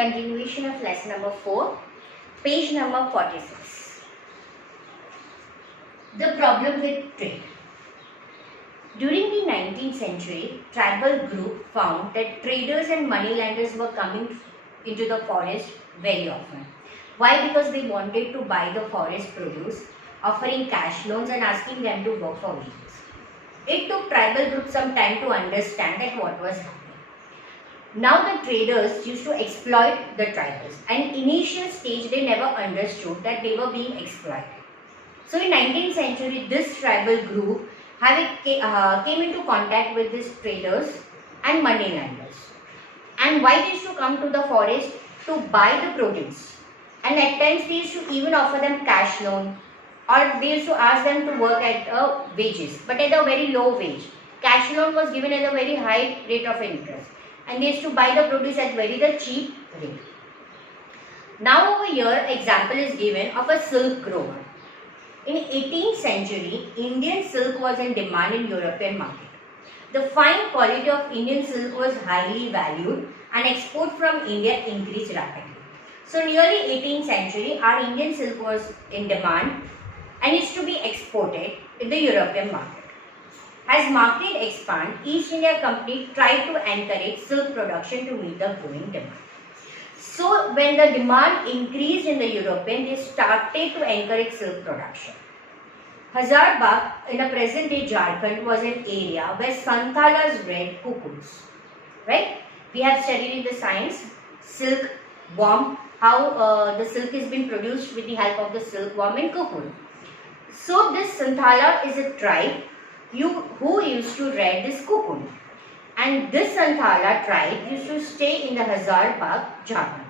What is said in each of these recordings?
Continuation of lesson number 4, page number 46. The problem with trade. During the 19th century, tribal group found that traders and moneylenders were coming into the forest very often. Why? Because they wanted to buy the forest produce, offering cash loans and asking them to work for wages. It took tribal groups some time to understand that what was happening. Now the traders used to exploit the tribals, and initial stage they never understood that they were being exploited. So in 19th century, this tribal group came into contact with these traders and moneylenders. And why they used to come to the forest? To buy the produce. And at times they used to even offer them cash loan, or they used to ask them to work at wages, but at a very low wage. Cash loan was given at a very high rate of interest, and they used to buy the produce at very cheap rate. Now over here, example is given of a silk grower. In 18th century, Indian silk was in demand in European market. The fine quality of Indian silk was highly valued, and export from India increased rapidly. So nearly 18th century, our Indian silk was in demand and used to be exported in the European market. As market expanded, East India Company tried to encourage silk production to meet the growing demand. So when the demand increased in the European, they started to encourage silk production. Hazaribagh in the present day Jharkhand was an area where Santhalas bred cuckoos. Right? We have studied in the science silk worm, how the silk has been produced with the help of the silkworm and cocoon. So this Santhala is a tribe who used to rear this cocoon, and this Santhala tribe used to stay in the Hazaribagh, Jharkhand.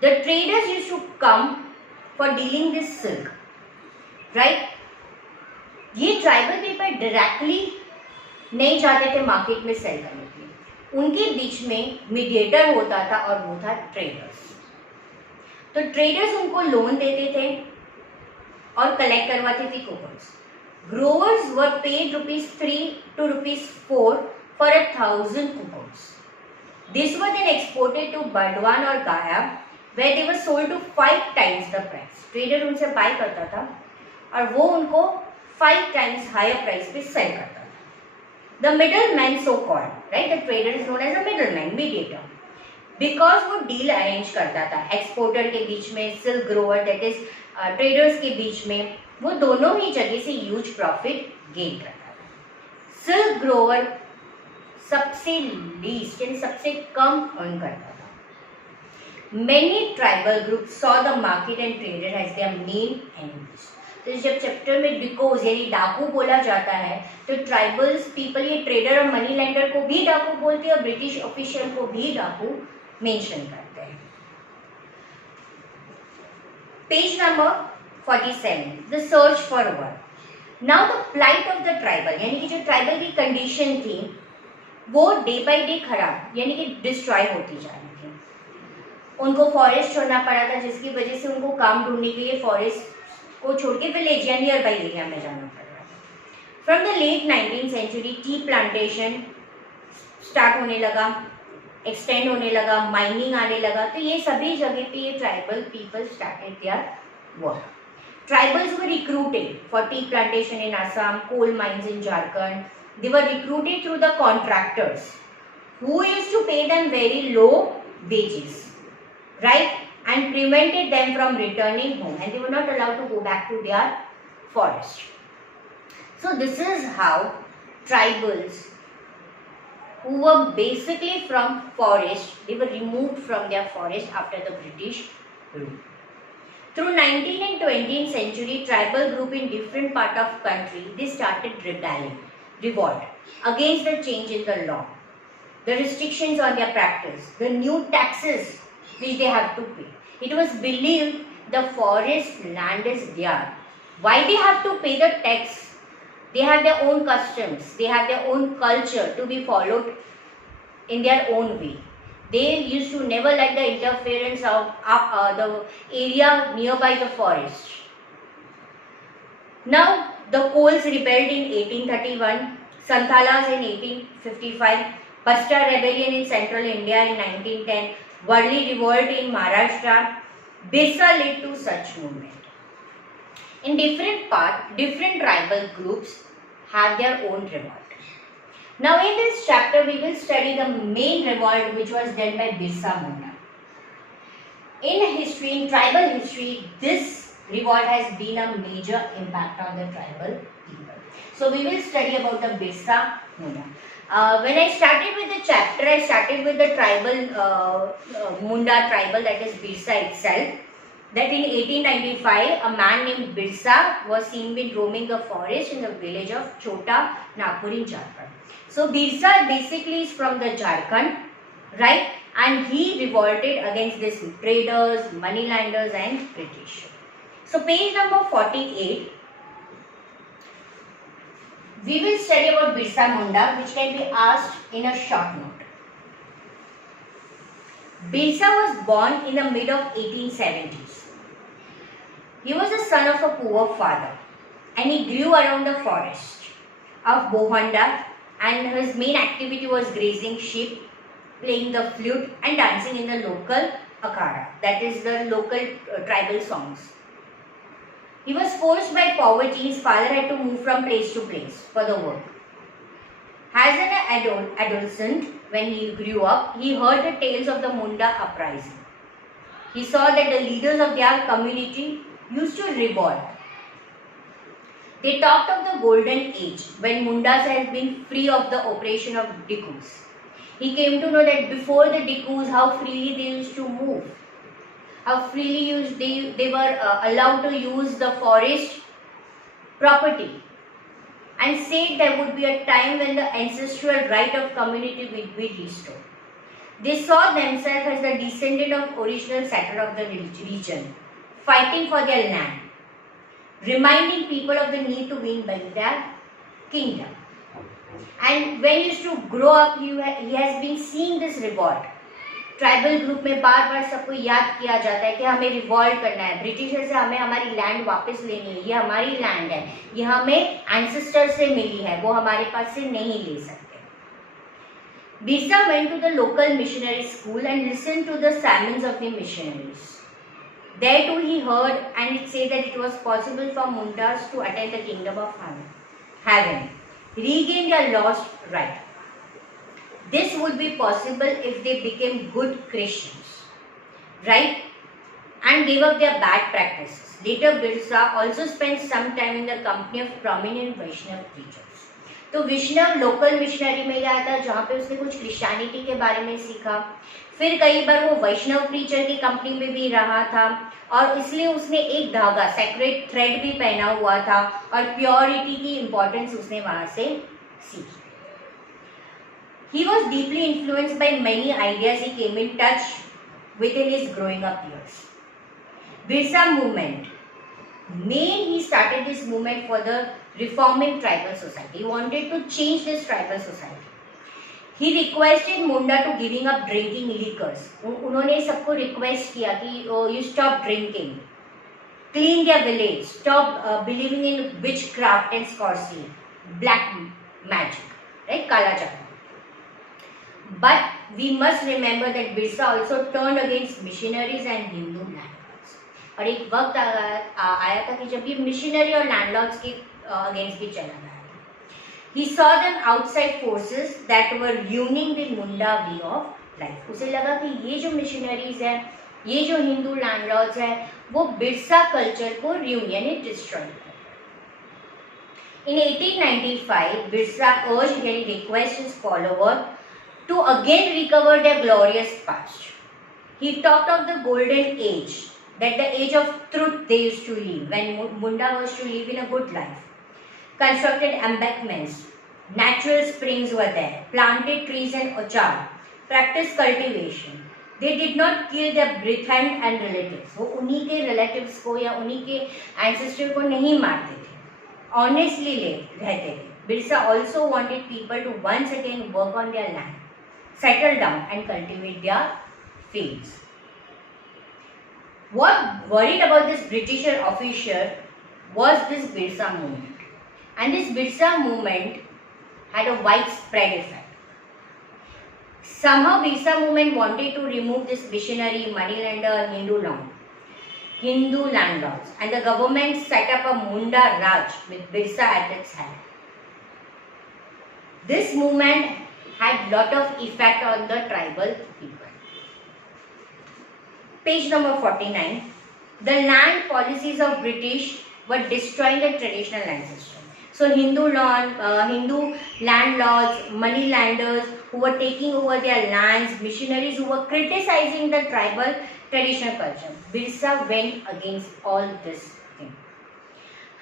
The traders used to come for dealing this silk, right? ये tribal people directly नहीं जाते थे market में cell करने के लिए, उनके बीच में मीडिएटर होता था और वो था ट्रेडर्स. तो ट्रेडर्स उनको लोन देते थे और कलेक्ट करवाते थे कोकोन्स. Growers were paid ₹3 to ₹4 for 1,000 cocoons. These were then exported to Burdwan or Gaya, where they were sold to 5 times the price. Trader उनसे बाय करता था और वो उनको 5 times higher price पे सेल करता था. The middleman, so called, right? The trader is known as a middleman, mediator, because वो डील अरेंज करता था एक्सपोर्टर के बीच में, silk Grover that is traders के बीच में. वो दोनों ही जगह से ह्यूज प्रॉफिट गेन करता था. सिल्क ग्रोवर सबसे लीस्ट यानी सबसे कम अर्न करता था. Many tribal group saw the market and trader as their main enemies. तो जब चैप्टर में डिकोज यानी डाकू बोला जाता है, तो ट्राइबल्स पीपल ये ट्रेडर और मनी लेंडर को भी डाकू बोलते हैं और ब्रिटिश ऑफिशियल को भी डाकू मेंशन करते हैं. Page number 47, the search for work. Now the plight of the tribal, यानी कि जो ट्राइबल की कंडीशन थी वो डे बाय डे खराब यानी कि डिस्ट्रॉय होती जा रही थी. उनको फॉरेस्ट छोड़ना पड़ा था, जिसकी वजह से उनको काम ढूंढने के लिए फॉरेस्ट को छोड़ के विलेज या नियर बाई एरिया में जाना पड़ रहा था. From the late 19th century tea plantation start होने लगा, एक्सटेंड होने लगा, माइनिंग आने लगा. तो ये सभी जगह पे ये tribal people started their work. Tribals were recruited for tea plantation in Assam, coal mines in Jharkhand. They were recruited through the contractors who used to pay them very low wages, right? And prevented them from returning home, and they were not allowed to go back to their forest. So this is how tribals who were basically from forest, they were removed from their forest after the British rule. Through 19th and 20th century, tribal group in different part of country, they started rebelling, revolt against the change in the law, the restrictions on their practice, the new taxes which they have to pay. It was believed the forest land is theirs. Why they have to pay the tax? They have their own customs, they have their own culture to be followed in their own way. They used to never like the interference of the area nearby the forest. Now the Kols rebelled in 1831, Santhalas in 1855, Basta rebellion in central India in 1910, Warli revolt in Maharashtra, Birsa led to such movement. In different parts, different tribal groups have their own revolt. Now in this chapter, we will study the main revolt which was done by Birsa Munda. In history, in tribal history, this revolt has been a major impact on the tribal people. So we will study about the Birsa Munda. When I started with the chapter, I started with the tribal Munda tribal, that is Birsa itself. That in 1895, a man named Birsa was seen been roaming the forest in the village of Chota Nagpur in Jharkhand. So Birsa basically is from the Jharkhand, right? And he revolted against these traders, moneylanders and British. So page number 48, we will study about Birsa Munda, which can be asked in a short note. Birsa was born in the mid of 1870s. He was the son of a poor father and he grew around the forest of Bohanda, and his main activity was grazing sheep, playing the flute and dancing in the local akhada, that is the local tribal songs. He was forced by poverty. His father had to move from place to place for the work. As an adolescent, when he grew up, he heard the tales of the Munda uprising. He saw that the leaders of their community used to revolt. They talked of the golden age when Mundas had been free of the oppression of Dikus. He came to know that before the Dikus, how freely they used to move, how freely they were allowed to use the forest property, and said there would be a time when the ancestral right of community would be restored. They saw themselves as the descendant of original settler of the region, fighting for their land, reminding people of the need to win back their kingdom. And when he used to grow up, he has been seeing this revolt. Tribal group में बार बार सबको याद किया जाता है कि हमें revolt करना है, ब्रिटिशर से हमें हमारी लैंड वापस लेनी है, ये हमारी लैंड है, ये हमें एंसेस्टर से मिली है, वो हमारे पास से नहीं ले सकते. Birsa went to the local missionary school and listened to the sermons of the missionaries. There too he heard and it said that it was possible for Mundas to attain the kingdom of heaven, regain their lost right. This would be possible if they became good Christians, right? And gave up their bad practices. Later, Birsa also spent some time in the company of prominent Vaishnav preachers. तो विष्णव local missionary में गया था जहाँ पे उसने कुछ Christianity के बारे में सीखा. फिर कई बार वो वैष्णव प्रीचर की कंपनी में भी रहा था और इसलिए उसने एक धागा सेक्रेट थ्रेड भी पहना हुआ था और प्योरिटी की इंपॉर्टेंस उसने वहां से सीखी. He was deeply influenced by many ideas he came in touch with in his growing up years. Birsa movement. He started this movement for the reforming tribal society. He wanted to change this tribal society. He requested Munda to giving up drinking liquors. उन्होंने सबको request किया कि you stop drinking, clean their village, stop believing in witchcraft and sorcery, black magic, right? काला चक्र. But we must remember that Birsa also turned against missionaries and Hindu landlords. और एक वक्त आया था कि जब ये मिशनरी और लैंडलॉर्ड्स के अगेंस्ट भी चला गया. He saw them outside forces that were ruining the Munda way of life. उसे लगा कि ये जो मिशनरीज हैं, ये जो हिंदू लैंडलॉर्ड्स हैं, वो बिरसा कल्चर को ruin यानी डिस्ट्रॉय कर. In 1895, Birsa urged and requested his followers to again recover their glorious past. He talked of the golden age, that the age of truth they used to live, when Munda was to live in a good life. Constructed embankments, natural springs were there, planted trees and orchard, practiced cultivation. They did not kill their brethren and relatives. वो उन्हीं के relatives को या उन्हीं के ancestor को नहीं मारते थे, honestly रहते थे. Birsa also wanted people to once again work on their land, settle down and cultivate their fields. What worried about this Britisher officer was this Birsa movement. And this Birsa movement had a widespread effect. Somehow Birsa movement wanted to remove this missionary, moneylender, Hindu landlords, and the government set up a Munda Raj with Birsa at its head. This movement had lot of effect on the tribal people. Page number 49. The land policies of British were destroying the traditional land system. So Hindu landlords, moneylenders who were taking over their lands, missionaries who were criticizing the tribal traditional culture. Birsa went against all this thing.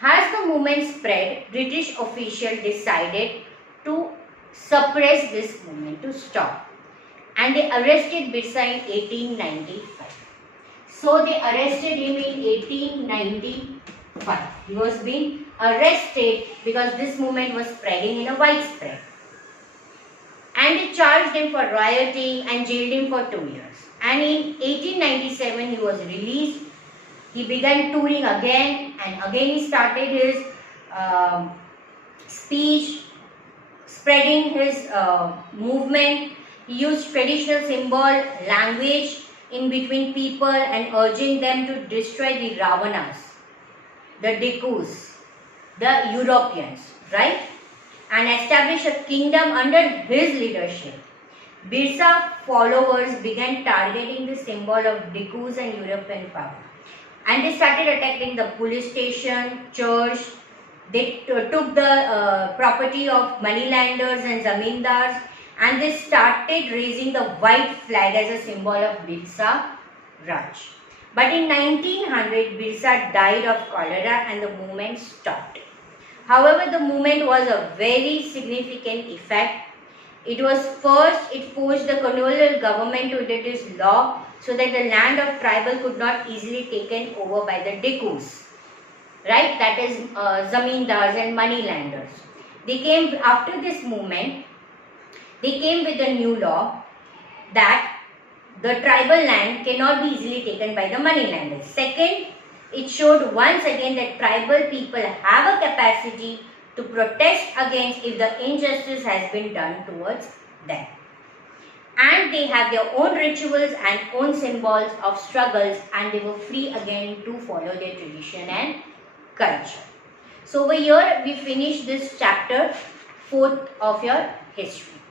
As the movement spread, British officials decided to suppress this movement, to stop. And they arrested Birsa in 1895. So they arrested him in 1895. He was being arrested because this movement was spreading in a widespread. And they charged him for rioting and jailed him for 2 years. And in 1897 he was released. He began touring again, and again he started his speech, spreading his movement. He used traditional symbol, language in between people and urging them to destroy the Ravanas, the Dikus, the Europeans, right? And establish a kingdom under his leadership. Birsa followers began targeting the symbol of Dikus and European power. And they started attacking the police station, church. They took the property of moneylenders and zamindars, and they started raising the white flag as a symbol of Birsa Raj. But in 1900, Birsa died of cholera and the movement stopped. However, the movement was a very significant effect. It forced the colonial government to introduce law so that the land of tribal could not easily taken over by the Dikus, right? That is zamindars and moneylenders. They came after this movement. They came with a new law that the tribal land cannot be easily taken by the moneylenders. Second, it showed once again that tribal people have a capacity to protest against if the injustice has been done towards them. And they have their own rituals and own symbols of struggles, and they were free again to follow their tradition and culture. So over here we finish this chapter 4th of your history.